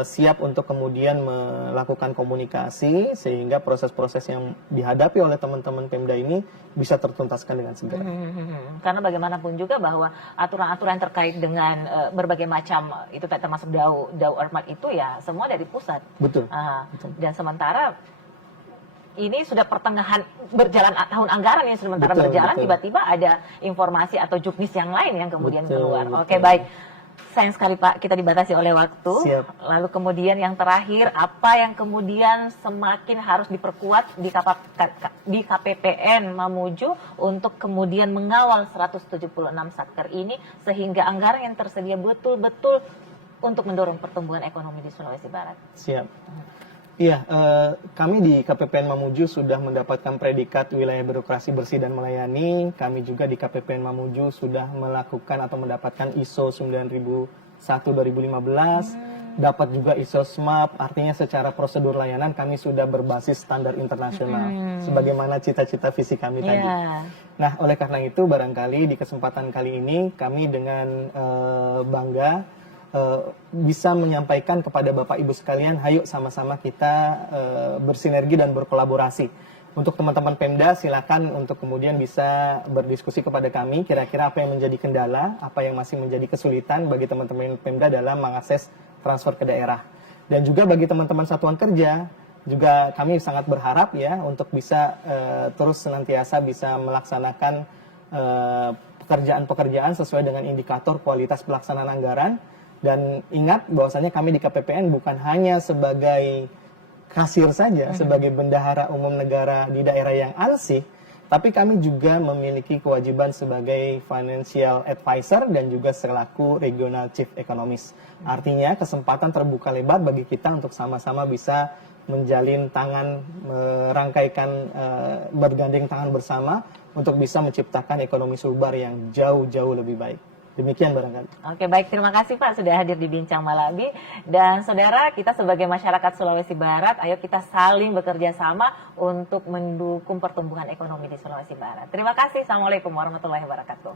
siap untuk kemudian melakukan komunikasi sehingga proses-proses yang dihadapi oleh teman-teman Pemda ini bisa tertuntaskan dengan segera. Karena bagaimanapun juga bahwa aturan-aturan terkait dengan berbagai macam itu termasuk DAU Ormat itu ya semua dari pusat. Betul. Betul. Dan sementara ini sudah pertengahan berjalan tahun anggaran yang sementara Betul, berjalan betul. tiba-tiba ada informasi atau juknis yang lain yang kemudian Betul, keluar. betul. Oke, baik. Sayang sekali Pak, kita dibatasi oleh waktu. Siap. Lalu kemudian yang terakhir, apa yang kemudian semakin harus diperkuat di KPPN Mamuju untuk kemudian mengawal 176 satker ini sehingga anggaran yang tersedia betul-betul untuk mendorong pertumbuhan ekonomi di Sulawesi Barat. Siap. Iya, kami di KPPN Mamuju sudah mendapatkan predikat wilayah birokrasi bersih dan melayani. Kami juga di KPPN Mamuju sudah melakukan atau mendapatkan ISO 9001-2015, dapat juga ISO SMAP, artinya secara prosedur layanan kami sudah berbasis standar internasional, sebagaimana cita-cita visi kami tadi. Nah, oleh karena itu barangkali di kesempatan kali ini kami dengan bangga bisa menyampaikan kepada Bapak Ibu sekalian, hayo sama-sama kita bersinergi dan berkolaborasi. Untuk teman-teman Pemda, silakan untuk kemudian bisa berdiskusi kepada kami, kira-kira apa yang menjadi kendala, apa yang masih menjadi kesulitan bagi teman-teman Pemda dalam mengakses transfer ke daerah. Dan juga bagi teman-teman satuan kerja, juga kami sangat berharap ya untuk bisa terus senantiasa bisa melaksanakan pekerjaan-pekerjaan sesuai dengan indikator kualitas pelaksanaan anggaran. Dan ingat bahwasanya kami di KPPN bukan hanya sebagai kasir saja, sebagai bendahara umum negara di daerah yang ansih, tapi kami juga memiliki kewajiban sebagai financial advisor dan juga selaku regional chief economist. Artinya kesempatan terbuka lebar bagi kita untuk sama-sama bisa menjalin tangan, merangkaikan, bergandeng tangan bersama untuk bisa menciptakan ekonomi Sulbar yang jauh-jauh lebih baik. Demikian barangkali. Oke, baik. Terima kasih Pak sudah hadir di Bincang Malabi. Dan saudara, kita sebagai masyarakat Sulawesi Barat, ayo kita saling bekerja sama untuk mendukung pertumbuhan ekonomi di Sulawesi Barat. Terima kasih. Assalamualaikum warahmatullahi wabarakatuh.